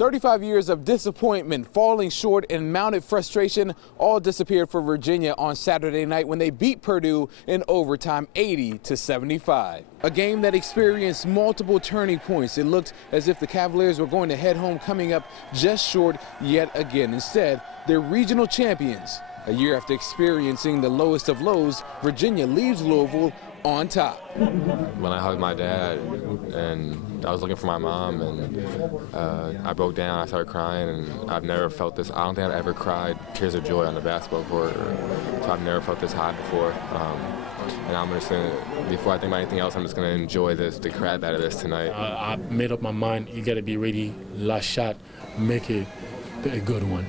35 years of disappointment, falling short, and mounted frustration all disappeared for Virginia on Saturday night when they beat Purdue in overtime 80-75. A game that experienced multiple turning points. It looked as if the Cavaliers were going to head home coming up just short yet again. Instead, they're regional champions. A year after experiencing the lowest of lows, Virginia leaves Louisville on top. When I hugged my dad and I was looking for my mom, and I broke down, I started crying, and I've never felt this. I don't think I've ever cried tears of joy on the basketball court. So I've never felt this high before. And I'm just gonna, before I think about anything else, I'm just gonna enjoy the crap out of this tonight. I made up my mind, you gotta be ready, last shot, make it a good one.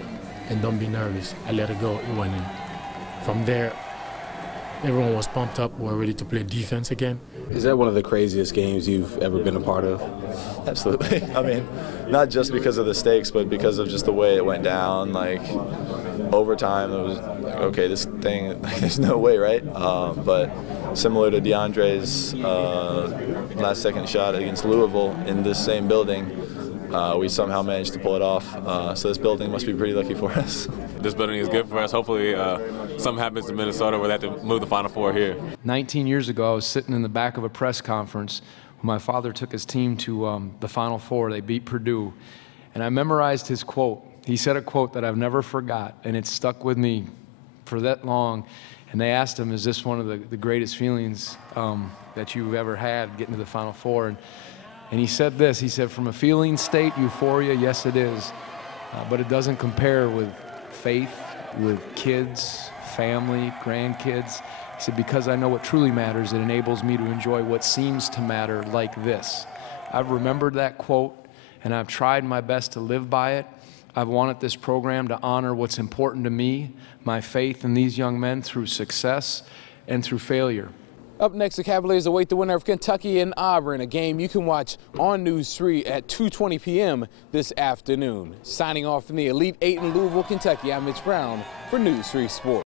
And don't be nervous. I let it go, it went in. From there, everyone was pumped up, we're ready to play defense again. Is that one of the craziest games you've ever been a part of? Absolutely. I mean, not just because of the stakes, but because of just the way it went down. Like, overtime, it was like, okay, this thing, like, there's no way, right? But similar to DeAndre's last second shot against Louisville in this same building, we somehow managed to pull it off. So this building must be pretty lucky for us. This building is good for us. Hopefully something happens in Minnesota where they have to move the Final Four here. 19 years ago, I was sitting in the back of a press conference when my father took his team to the Final Four. They beat Purdue. And I memorized his quote. He said a quote that I've never forgot, and it stuck with me for that long. And they asked him, is this one of the greatest feelings that you've ever had, getting to the Final Four? And he said this, he said, from a feeling state, euphoria, yes it is, but it doesn't compare with faith, with kids, family, grandkids. He said, because I know what truly matters, it enables me to enjoy what seems to matter like this. I've remembered that quote, and I've tried my best to live by it. I've wanted this program to honor what's important to me, my faith in these young men through success and through failure. Up next, the Cavaliers await the winner of Kentucky and Auburn, a game you can watch on News 3 at 2:20 p.m. this afternoon. Signing off from the Elite 8 in Louisville, Kentucky, I'm Mitch Brown for News 3 Sports.